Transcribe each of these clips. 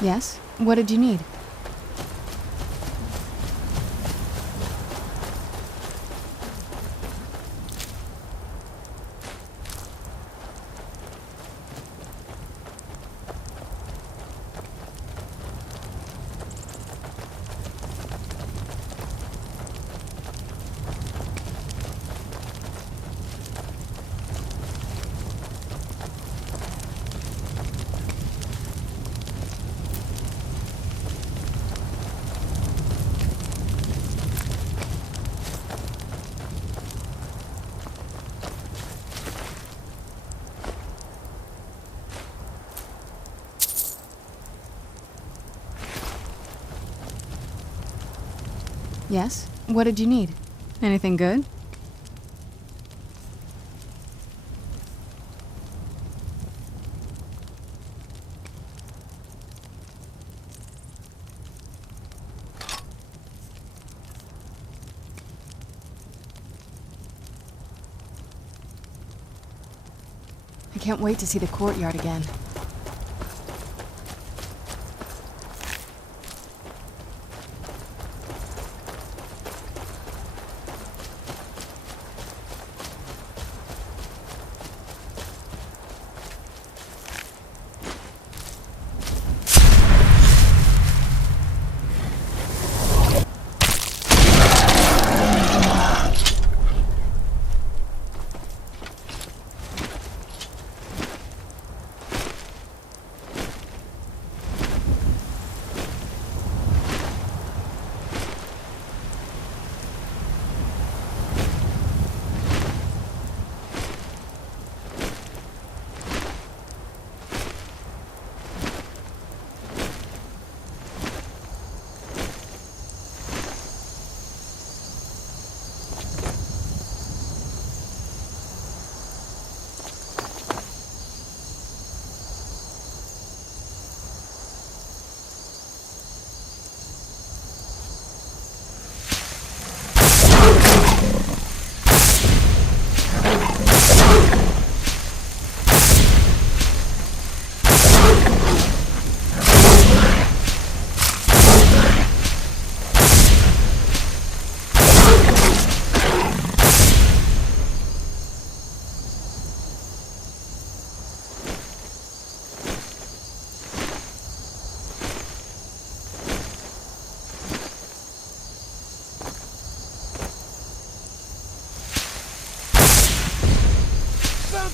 Yes? What did you need? Yes? What did you need? Anything good? I can't wait to see the courtyard again.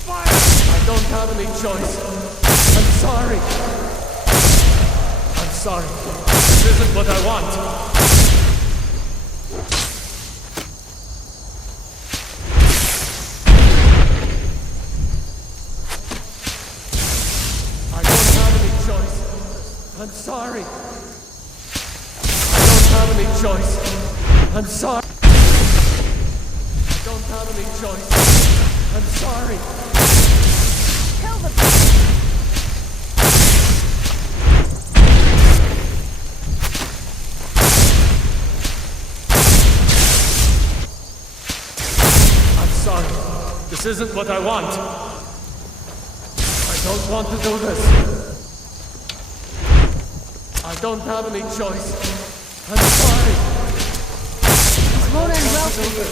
I don't have any choice. I'm sorry. I'm sorry. This isn't what I want. I don't have any choice. I'm sorry. I don't have any choice. I'm sorry. I don't have any choice. I'm sorry. Kill them! I'm sorry. This isn't what I want. I don't want to do this. I don't have any choice. I'm sorry. This won't end well for you.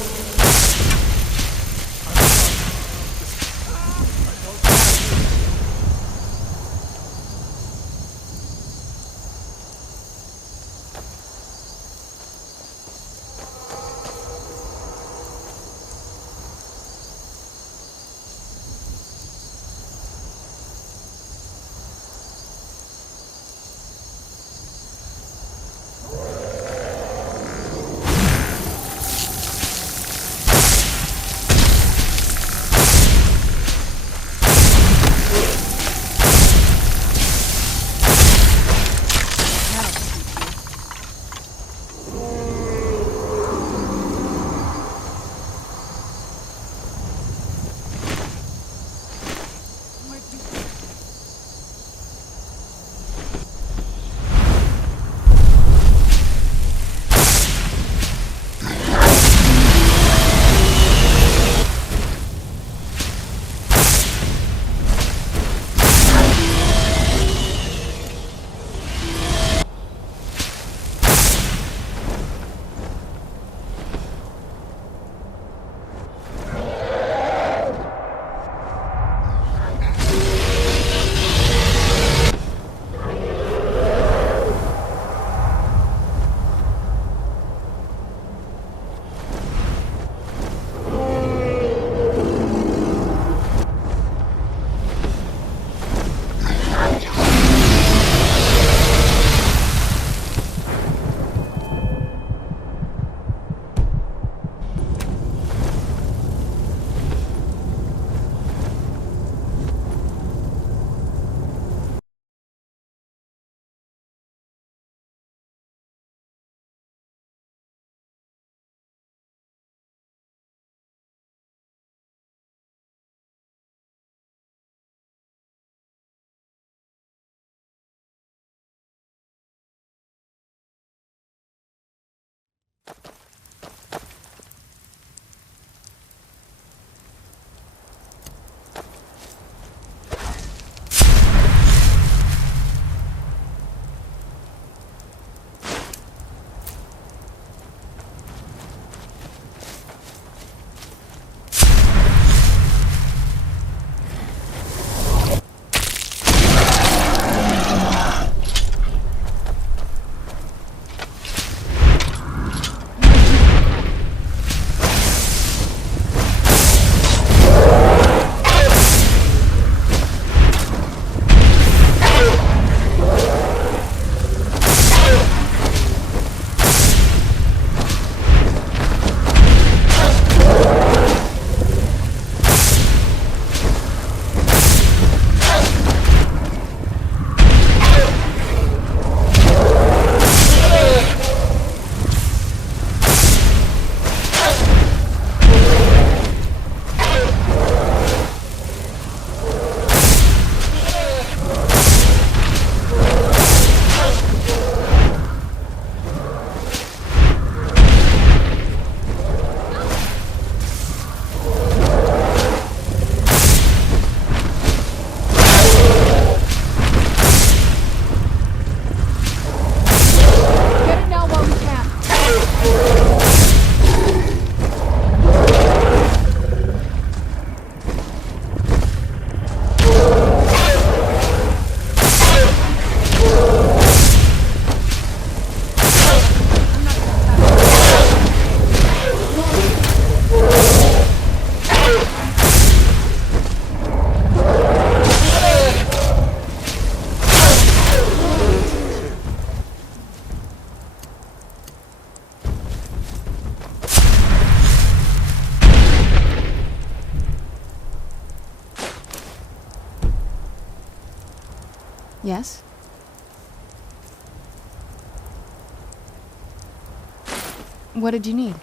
Yes? What did you need?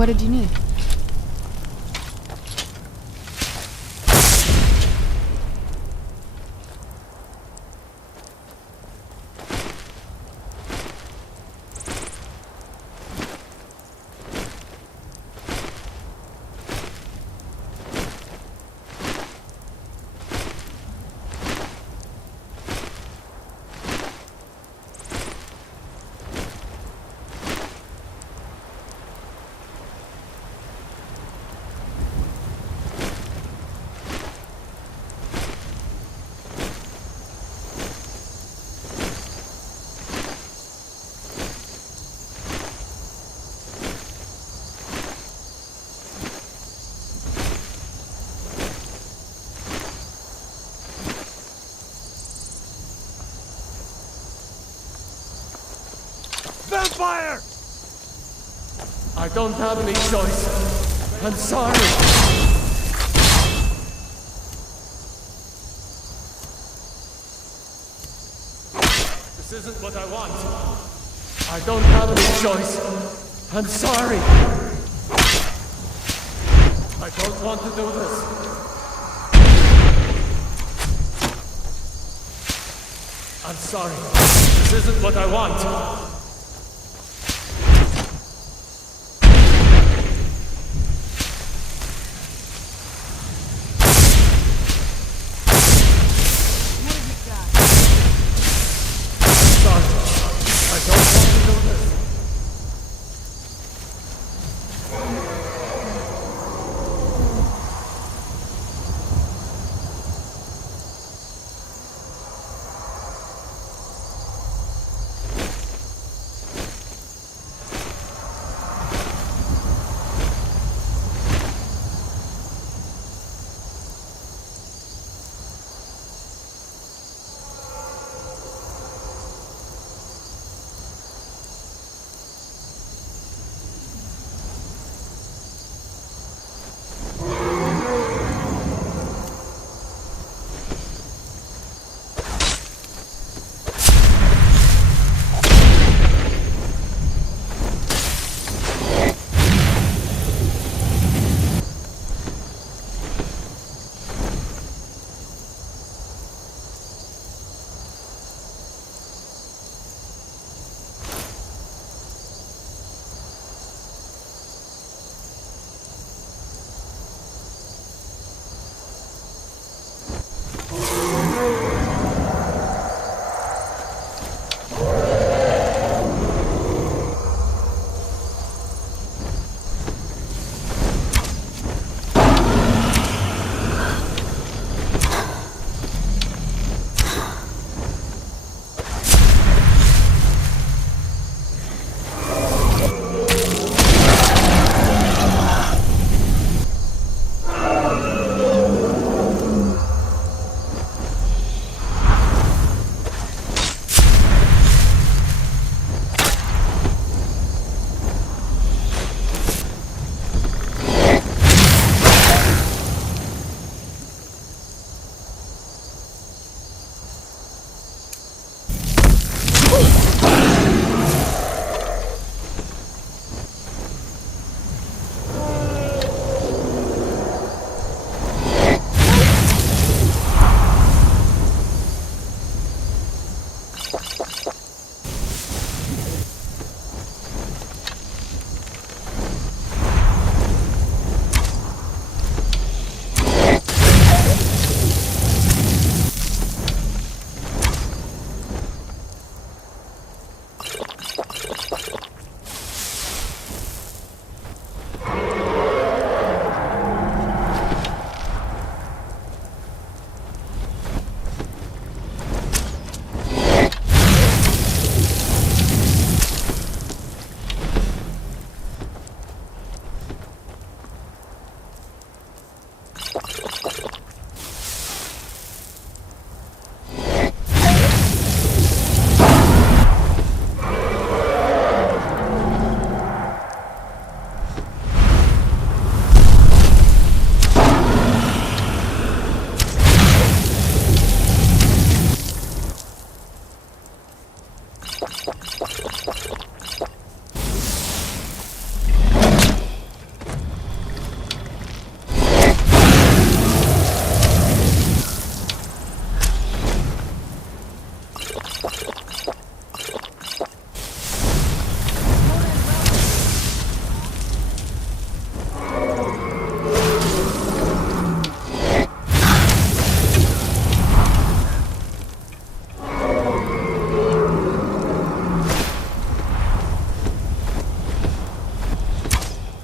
What did you need? Vampire! I don't have any choice. I'm sorry. This isn't what I want. I don't have any choice. I'm sorry. I don't want to do this. I'm sorry. This isn't what I want.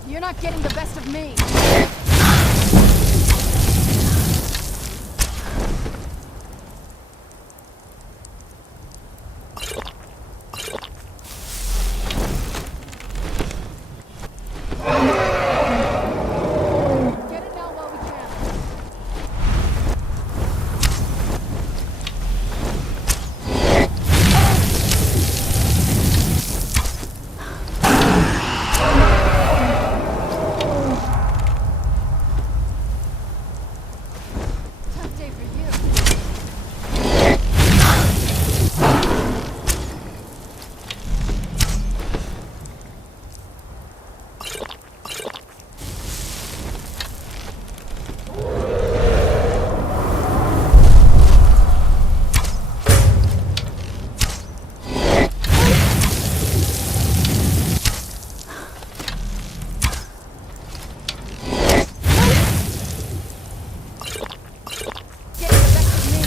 You're not getting the best of me. Get it now while we can. Tough day for you. Getting the best of me.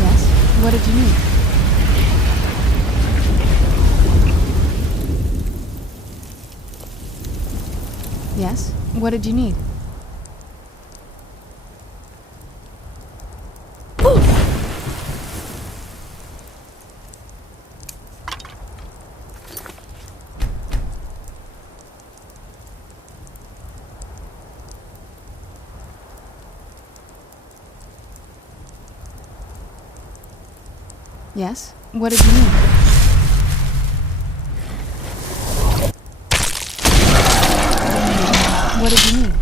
Yes? What did you need? Yes? What did you need? Yes? What did you need? What did you need?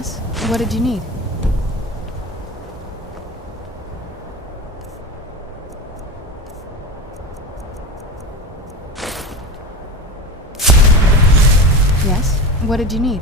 Yes? What did you need? Yes? What did you need?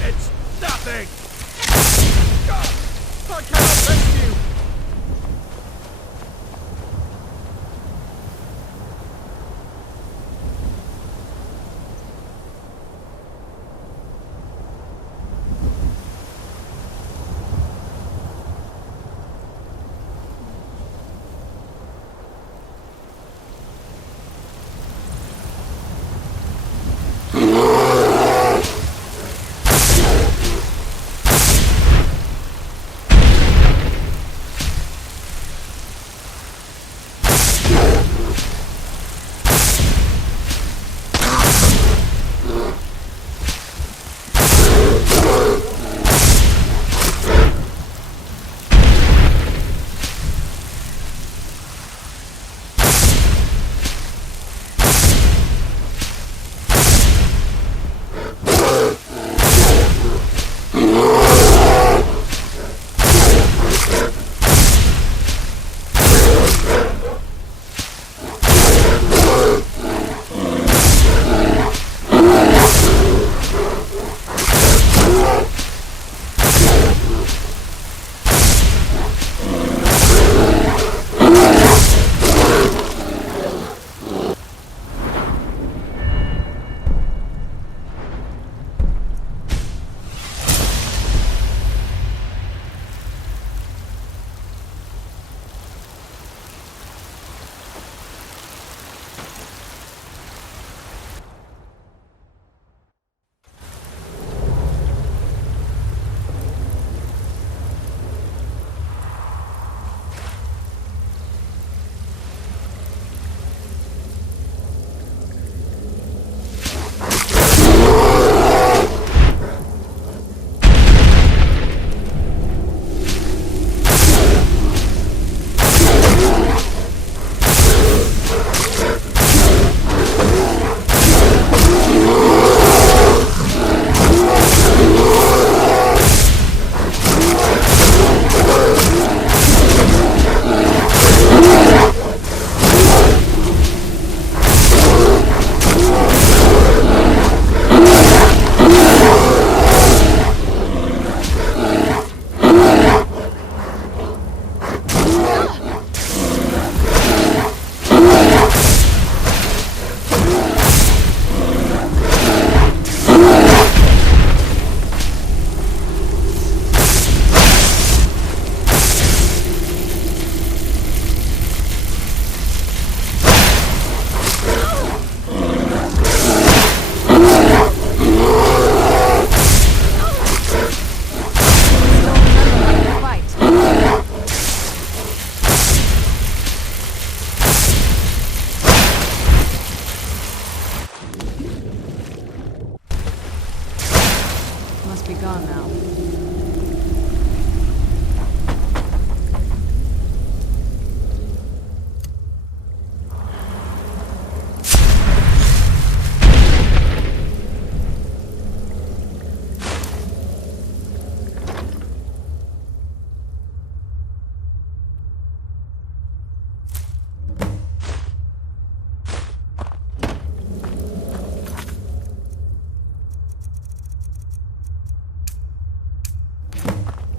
It's nothing! I cannot rescue! Be gone now.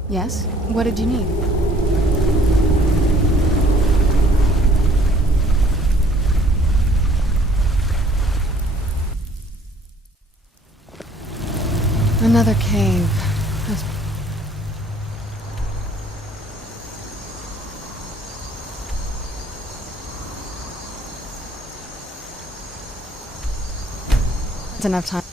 Yes? What did you need? Another cave. That's enough time.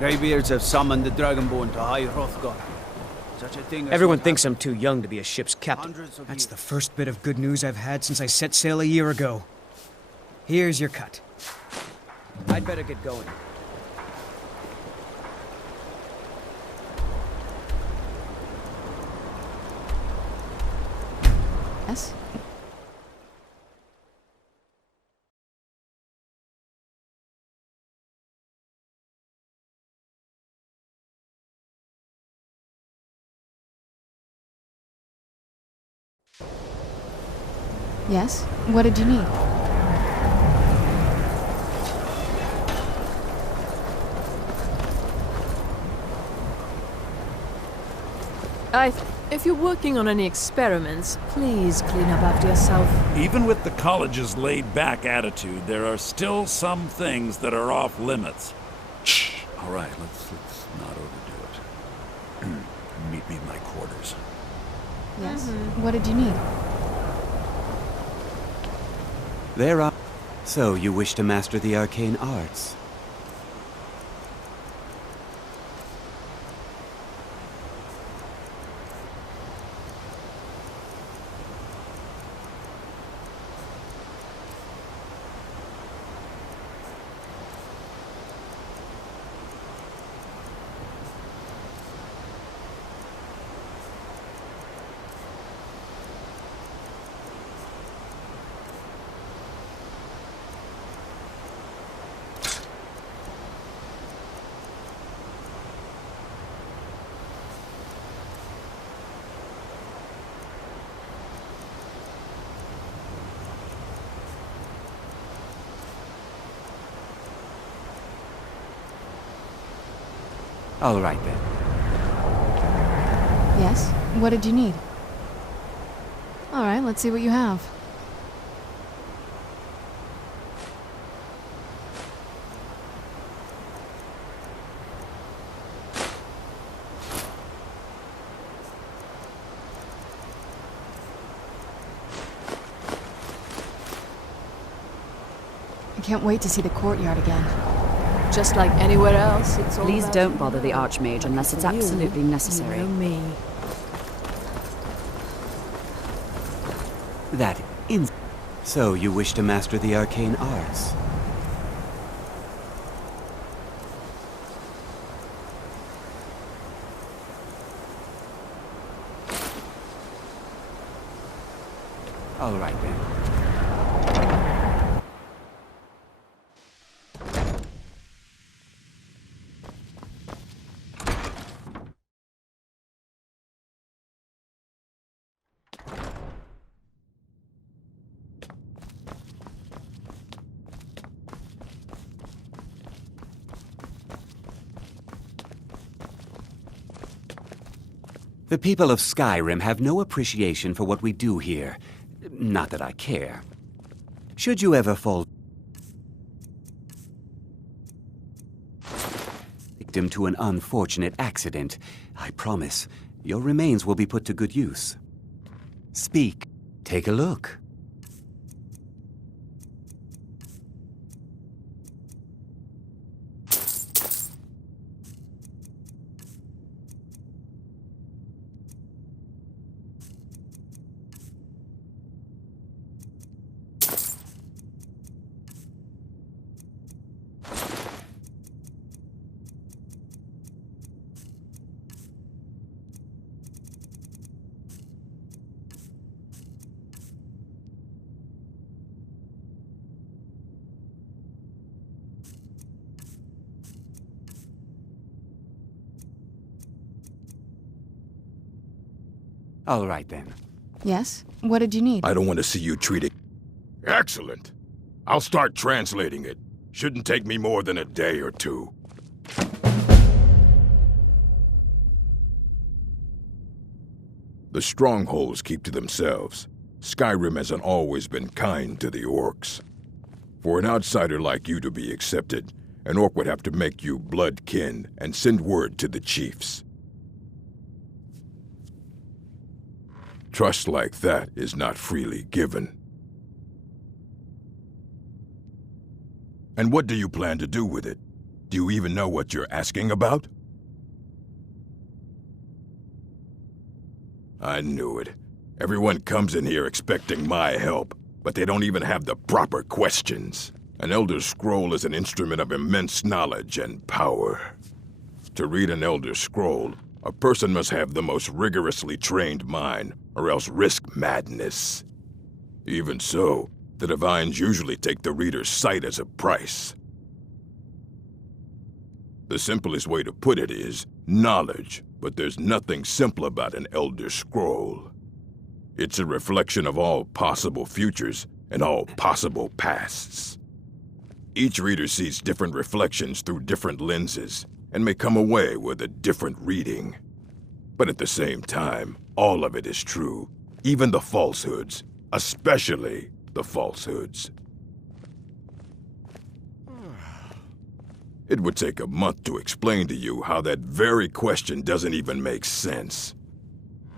Greybeards have summoned the Dragonborn to High Hrothgar. Such a thing as Everyone what thinks I'm happened too young to be a ship's captain. hundreds of That's the years. first bit of good news I've had since I set sail a year ago. Here's your cut. I'd better get going. Yes? Yes? What did you need? If you're working on any experiments, please clean up after yourself. Even with the college's laid-back attitude, there are still some things that are off limits. Shh. All right, let's not overdo it. Meet me in my quarters. Yes? What did you need? There are... So, you wish to master the arcane arts? All right, then. Yes? What did you need? Alright, let's see what you have. I can't wait to see the courtyard again. Just like anywhere else, it's all Please about don't you bother know. the Archmage unless it's For you, absolutely necessary. You know me. That in... So, you wish to master the arcane arts? All right, then. The people of Skyrim have no appreciation for what we do here. Not that I care. Should you ever fall victim to an unfortunate accident, I promise your remains will be put to good use. Speak. Take a look. All right then. Yes? What did you need? I don't want to see you treated. Excellent. I'll start translating it. Shouldn't take me more than a day or two. The strongholds keep to themselves. Skyrim hasn't always been kind to the orcs. For an outsider like you to be accepted, an orc would have to make you blood kin and send word to the chiefs. Trust like that is not freely given. And what do you plan to do with it? Do you even know what you're asking about? I knew it. Everyone comes in here expecting my help, but they don't even have the proper questions. An Elder Scroll is an instrument of immense knowledge and power. To read an Elder Scroll, a person must have the most rigorously trained mind, or else risk madness. Even so, the Divines usually take the reader's sight as a price. The simplest way to put it is knowledge, but there's nothing simple about an Elder Scroll. It's a reflection of all possible futures and all possible pasts. Each reader sees different reflections through different lenses and may come away with a different reading. But at the same time, all of it is true, even the falsehoods, especially the falsehoods. It would take a month to explain to you how that very question doesn't even make sense.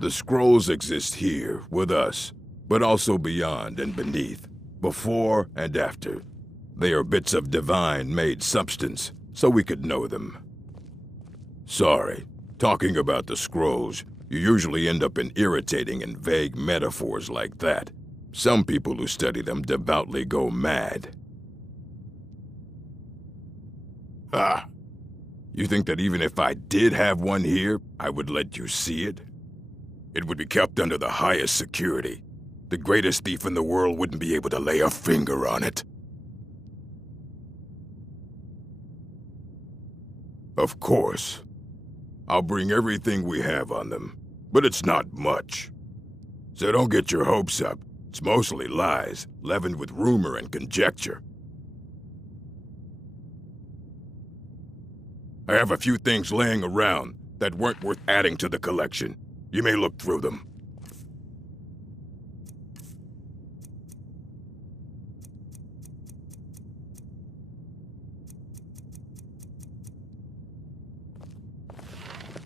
The scrolls exist here, with us, but also beyond and beneath, before and after. They are bits of divine-made substance, so we could know them. Sorry, talking about the scrolls, you usually end up in irritating and vague metaphors like that. Some people who study them devoutly go mad. Ah, you think that even if I did have one here, I would let you see it? It would be kept under the highest security. The greatest thief in the world wouldn't be able to lay a finger on it. Of course. I'll bring everything we have on them, but it's not much. So don't get your hopes up. It's mostly lies, leavened with rumor and conjecture. I have a few things laying around that weren't worth adding to the collection. You may look through them.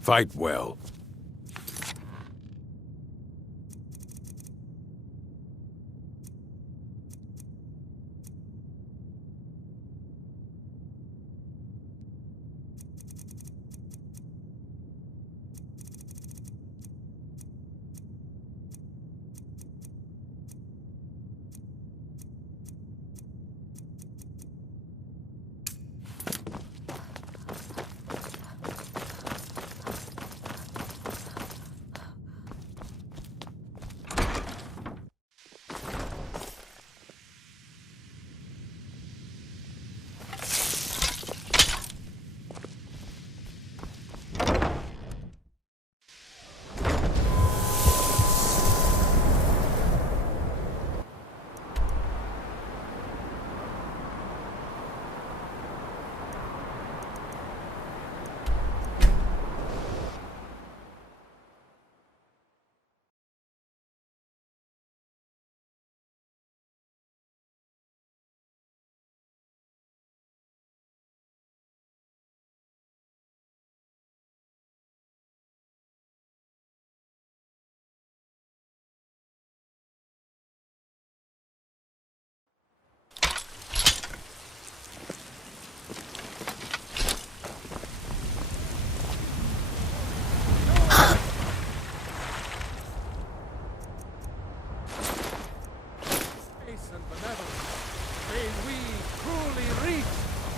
Fight well.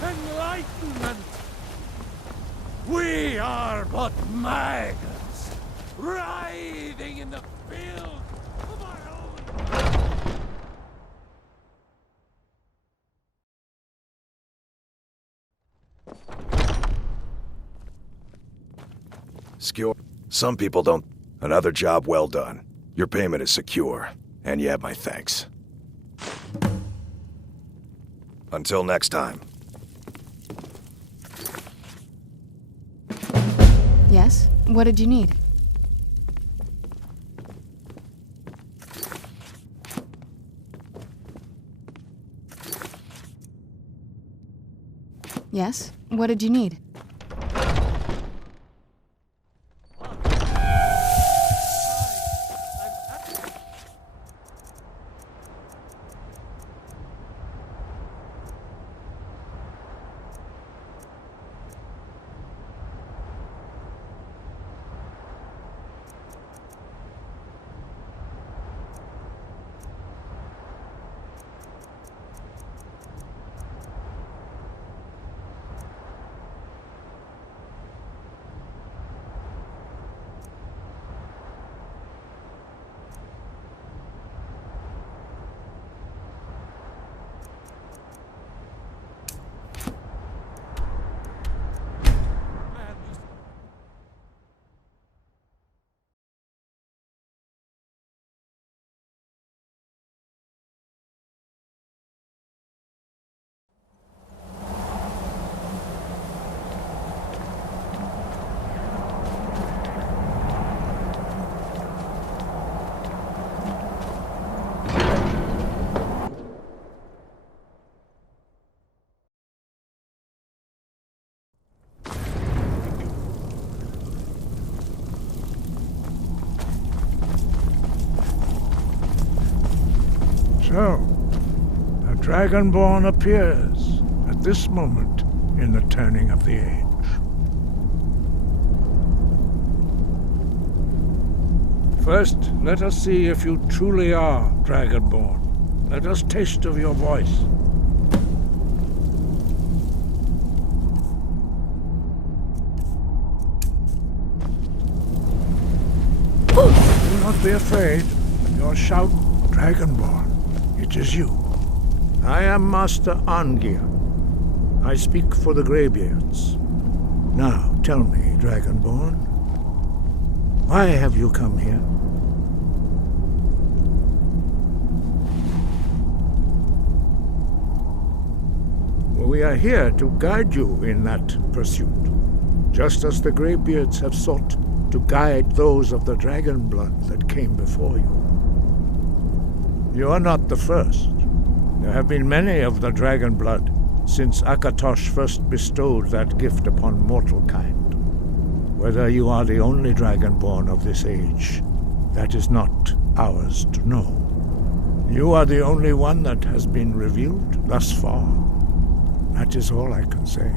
Enlightenment! We are but maggots, writhing in the field of our own... Skewer. Some people don't. Another job well done. Your payment is secure, and you have my thanks. Until next time. Yes? What did you need? Yes? What did you need? So, a Dragonborn appears at this moment in the turning of the age. First, let us see if you truly are Dragonborn. Let us taste of your voice. Do not be afraid. Your shout, Dragonborn. It is you. I am Master Angir. I speak for the Greybeards. Now, tell me, Dragonborn, why have you come here? We are here to guide you in that pursuit, just as the Greybeards have sought to guide those of the dragon blood that came before you. You are not the first. There have been many of the dragon blood since Akatosh first bestowed that gift upon mortal kind. Whether you are the only dragonborn of this age, that is not ours to know. You are the only one that has been revealed thus far. That is all I can say.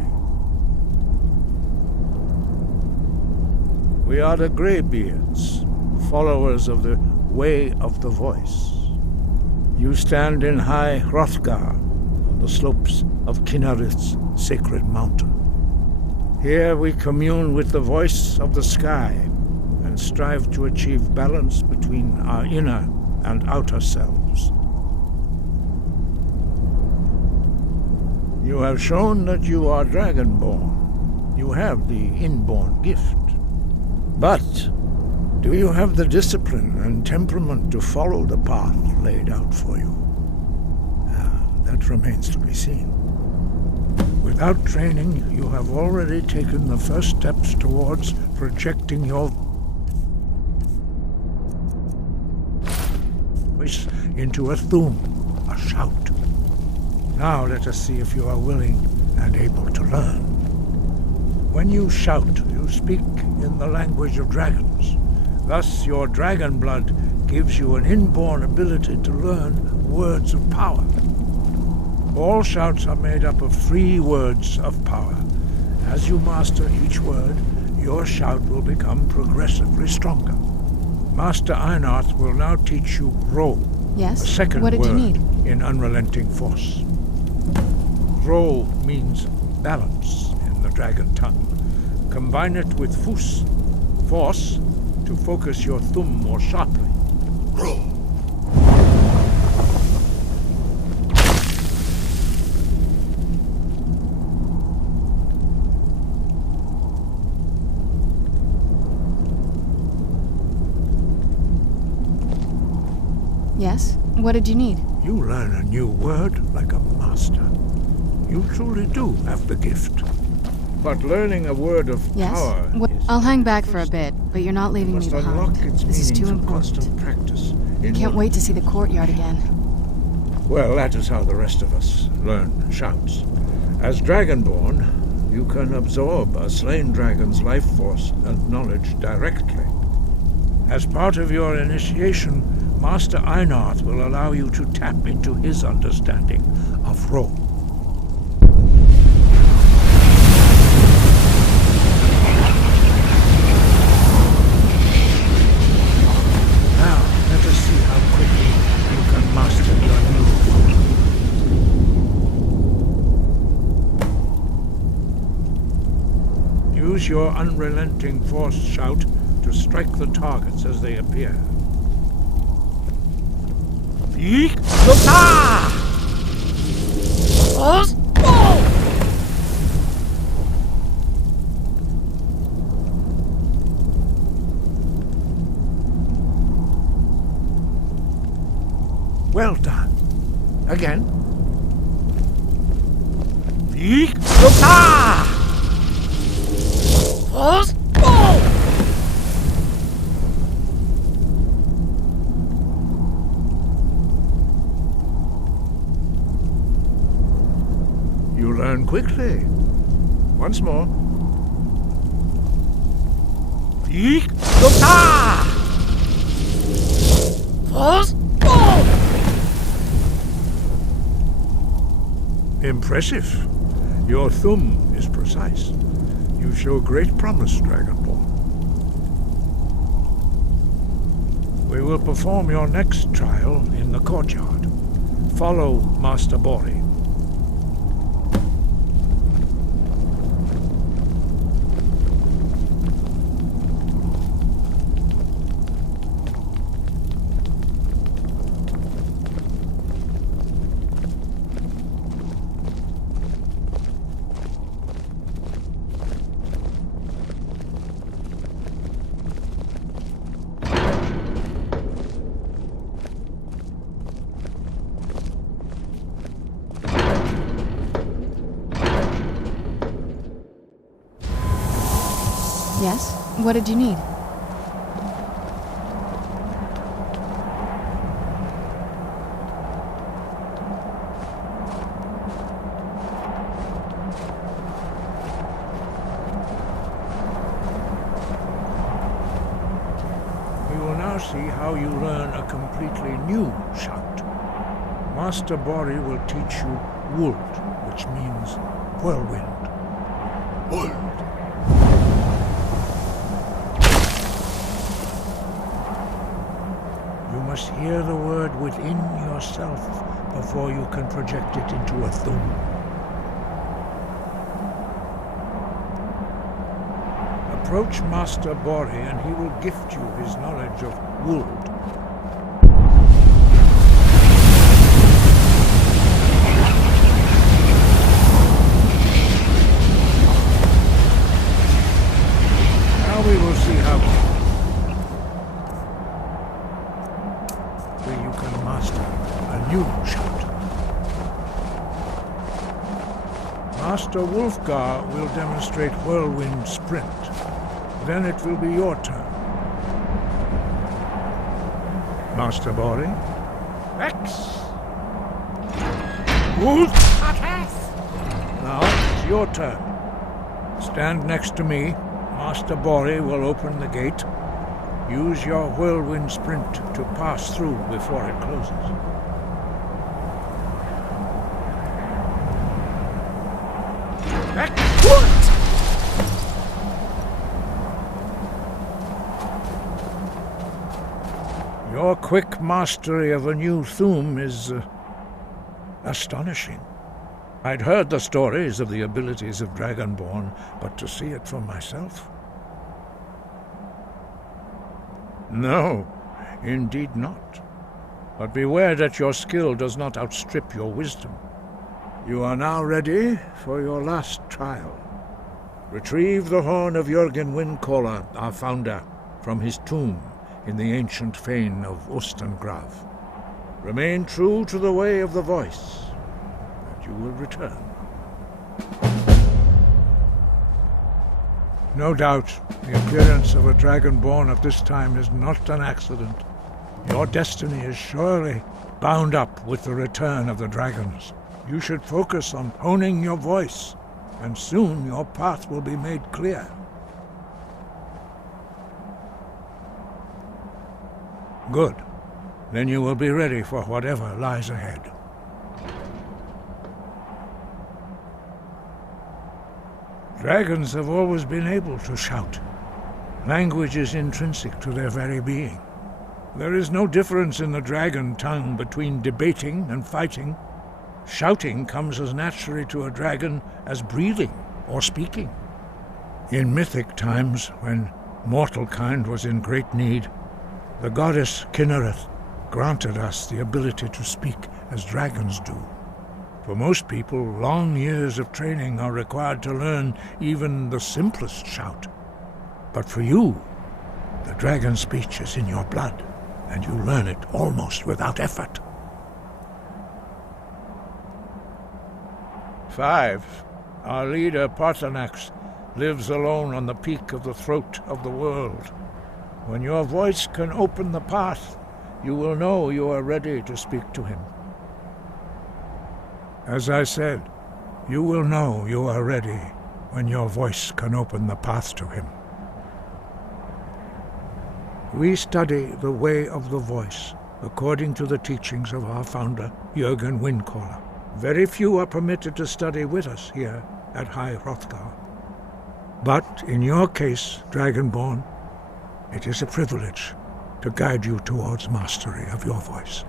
We are the Greybeards, followers of the Way of the Voice. You stand in high Hrothgar, on the slopes of Kinnarith's sacred mountain. Here we commune with the voice of the sky and strive to achieve balance between our inner and outer selves. You have shown that you are Dragonborn. You have the inborn gift. But do you have the discipline and temperament to follow the path laid out for you? That remains to be seen. Without training, you have already taken the first steps towards projecting your voice into a thum, a shout. Now let us see if you are willing and able to learn. When you shout, you speak in the language of dragons. Thus, your dragon blood gives you an inborn ability to learn words of power. All shouts are made up of 3 words of power. As you master each word, your shout will become progressively stronger. Master Einarth will now teach you Ro, Yes? a second What did word you need? in Unrelenting Force. Ro means balance in the dragon tongue. Combine it with Fus, force, to focus your thumb more sharply. Ro. Yes? What did you need? You learn a new word like a master. You truly do have the gift. But learning a word of Yes? power is I'll hang back for a bit, but you're not leaving me must unlock behind. its This is meaning too through important. constant practice. in Can't order wait to to see the use courtyard again. Well, that is how the rest of us learn shouts. As Dragonborn, you can absorb a slain dragon's life force and knowledge directly. As part of your initiation, Master Einarth will allow you to tap into his understanding of role. Now, let us see how quickly you can master your new form. Use your unrelenting force shout to strike the targets as they appear. Yeek! Well done. Again. Yeek! You learn quickly. Once more. Yeek! Impressive. Your thumb is precise. You show great promise, Dragonborn. We will perform your next trial in the courtyard. Follow Master Bori. Yes? What did you need? We will now see how you learn a completely new shout. Master Bori will teach you Wold, which means whirlwind. Wold. You must hear the word within yourself before you can project it into a thum. Approach Master Bori and he will gift you his knowledge of Wold. Now we will see how you can master a new shout. Master Wulfgar will demonstrate Whirlwind Sprint. Then it will be your turn. Master Bori. Rex! Wolf! Now it's your turn. Stand next to me. Master Bori will open the gate. Use your Whirlwind Sprint to pass through before it closes. Your quick mastery of a new thum is astonishing. I'd heard the stories of the abilities of Dragonborn, but to see it for myself? No, indeed not. But beware that your skill does not outstrip your wisdom. You are now ready for your last trial. Retrieve the horn of Jürgen Windcaller, our founder, from his tomb in the ancient fane of Ostengrav. Remain true to the way of the voice, and you will return. No doubt, the appearance of a dragonborn at this time is not an accident. Your destiny is surely bound up with the return of the dragons. You should focus on honing your voice, and soon your path will be made clear. Good. Then you will be ready for whatever lies ahead. Dragons have always been able to shout. Language is intrinsic to their very being. There is no difference in the dragon tongue between debating and fighting. Shouting comes as naturally to a dragon as breathing or speaking. In mythic times, when mortal kind was in great need, the goddess Kinnereth granted us the ability to speak as dragons do. For most people, long years of training are required to learn even the simplest shout. But for you, the dragon speech is in your blood, and you learn it almost without effort. 5. Our leader, Parthenax, lives alone on the peak of the throat of the world. When your voice can open the path, you will know you are ready to speak to him. As I said, you will know you are ready when your voice can open the path to him. We study the way of the voice according to the teachings of our founder, Jürgen Windcaller. Very few are permitted to study with us here at High Hrothgar. But in your case, Dragonborn, it is a privilege to guide you towards mastery of your voice.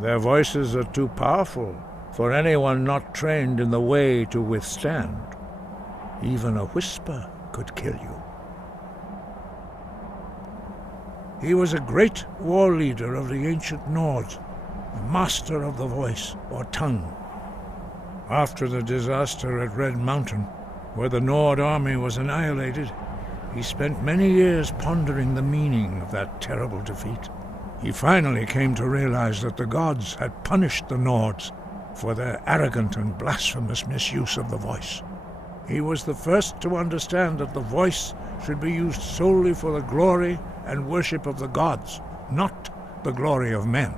Their voices are too powerful for anyone not trained in the way to withstand. Even a whisper could kill you. He was a great war leader of the ancient Nords, a master of the voice, or tongue. After the disaster at Red Mountain, where the Nord army was annihilated, he spent many years pondering the meaning of that terrible defeat. He finally came to realize that the gods had punished the Nords for their arrogant and blasphemous misuse of the voice. He was the first to understand that the voice should be used solely for the glory and worship of the gods, not the glory of men.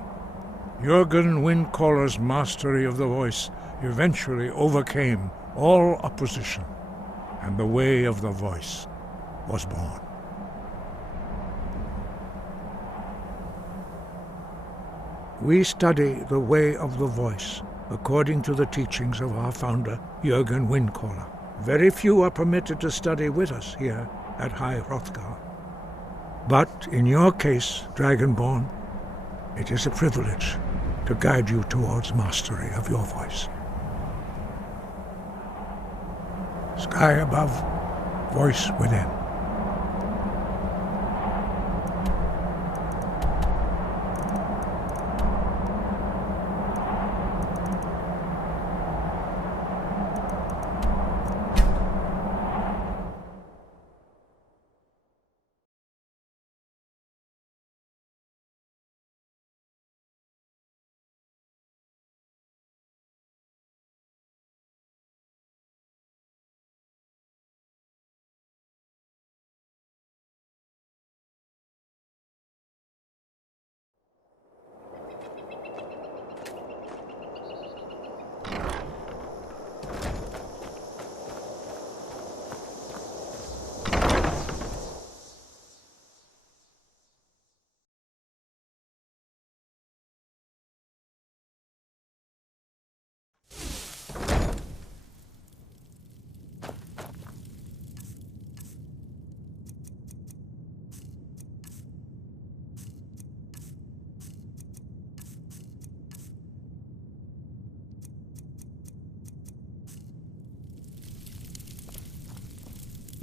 Jürgen Windcaller's mastery of the voice eventually overcame all opposition, and the way of the voice was born. We study the way of the voice according to the teachings of our founder, Jürgen Windcaller. Very few are permitted to study with us here at High Hrothgar. But in your case, Dragonborn, it is a privilege to guide you towards mastery of your voice. Sky above, voice within.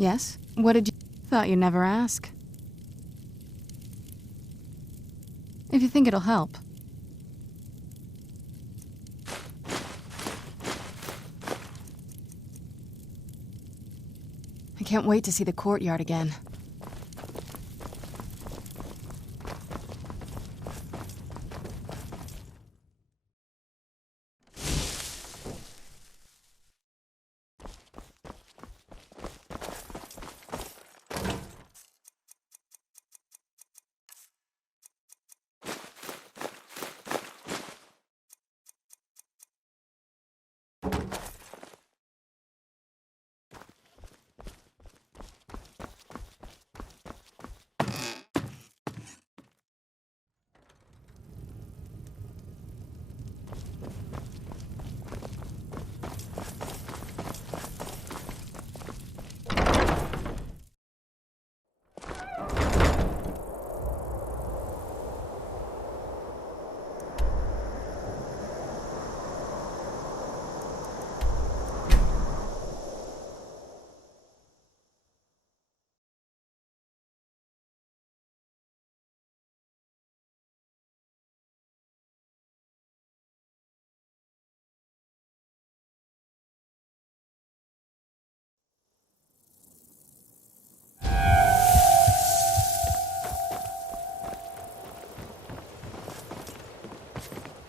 Yes? What did you... Thought you'd never ask. If you think it'll help. I can't wait to see the courtyard again.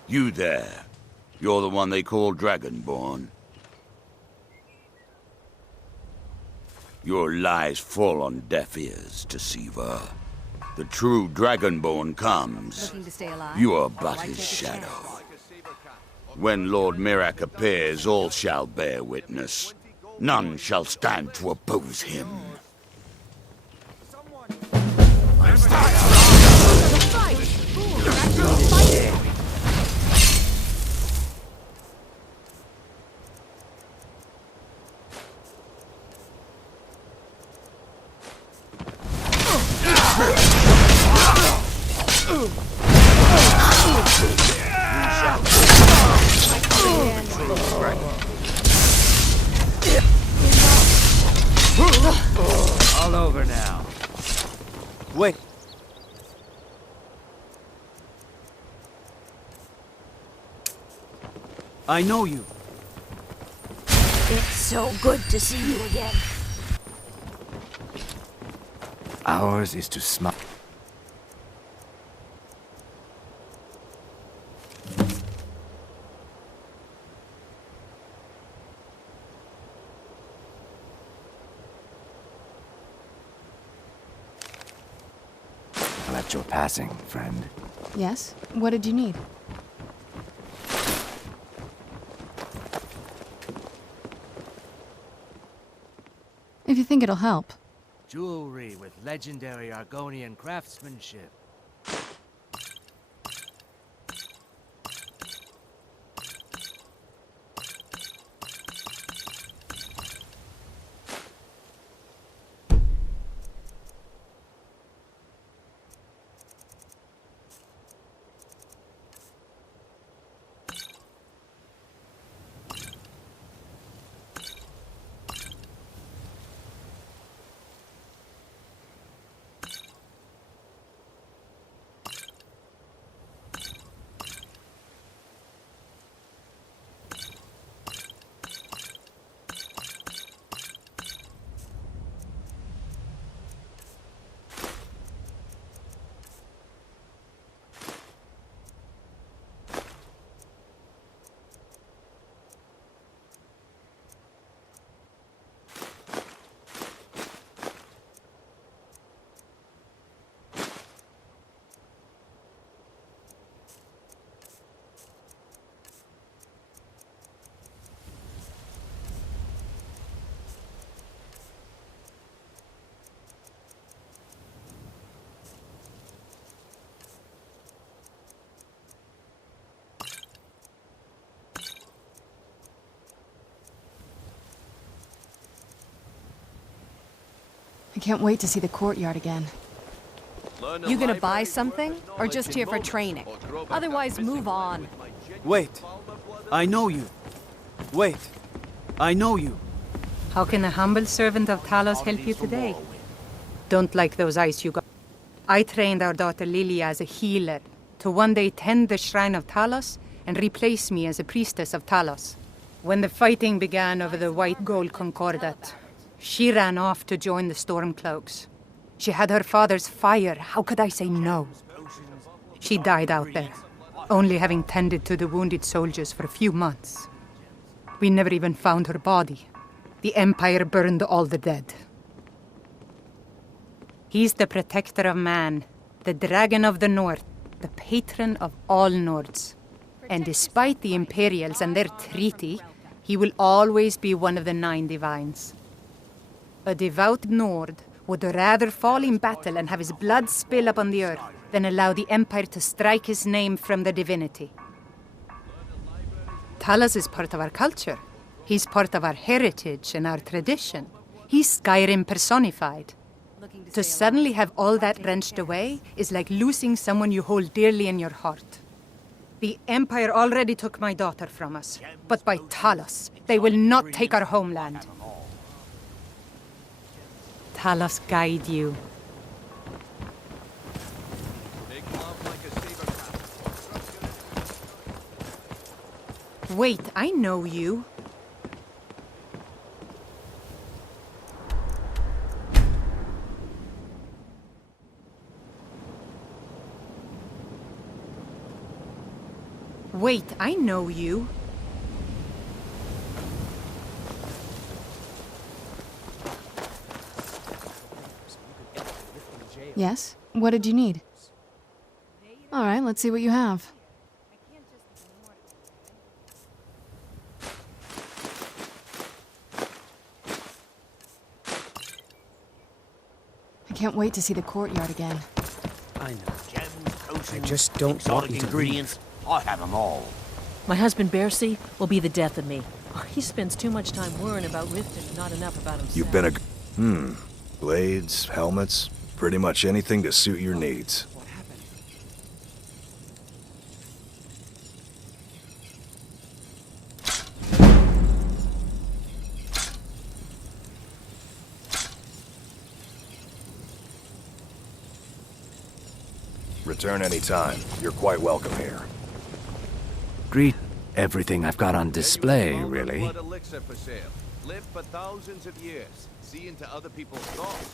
You there. You're the one they call Dragonborn. Your lies fall on deaf ears, Deceiver. The true Dragonborn comes. Looking to stay alive? You are but his shadow. When Lord Mirak appears, all shall bear witness. None shall stand to oppose him. All over now. Wait. I know you. It's so good to see you again. Ours is to smile. Let your passing, friend. Yes? What did you need? If you think it'll help. Jewelry with legendary Argonian craftsmanship. I can't wait to see the courtyard again. You gonna buy something? Or just here for training? Otherwise, move on. Wait. I know you. Wait. I know you. How can a humble servant of Talos help you today? Don't like those eyes you got. I trained our daughter Lilia as a healer to one day tend the shrine of Talos and replace me as a priestess of Talos. When the fighting began over the white gold concordat, she ran off to join the Stormcloaks. She had her father's fire. How could I say no? She died out there, only having tended to the wounded soldiers for a few months. We never even found her body. The Empire burned all the dead. He's the protector of man, the dragon of the North, the patron of all Nords. And despite the Imperials and their treaty, he will always be one of the 9 divines. A devout Nord would rather fall in battle and have his blood spill upon the earth than allow the Empire to strike his name from the divinity. Talos is part of our culture. He's part of our heritage and our tradition. He's Skyrim personified. To suddenly have all that wrenched away is like losing someone you hold dearly in your heart. The Empire already took my daughter from us, but by Talos, they will not take our homeland. Talos guide you. Wait, I know you. Wait, I know you. Yes? What did you need? All right, let's see what you have. I can't wait to see the courtyard again. I know. I just don't want you to ingredients. I have them all. My husband, Bercy, will be the death of me. He spends too much time worrying about Riften and not enough about himself. You've been a... Blades, helmets, pretty much anything to suit your needs. Return anytime. You're quite welcome here. Greet everything I've got on display, really. Blood elixir for sale. Live for thousands of years. See into other people's thoughts.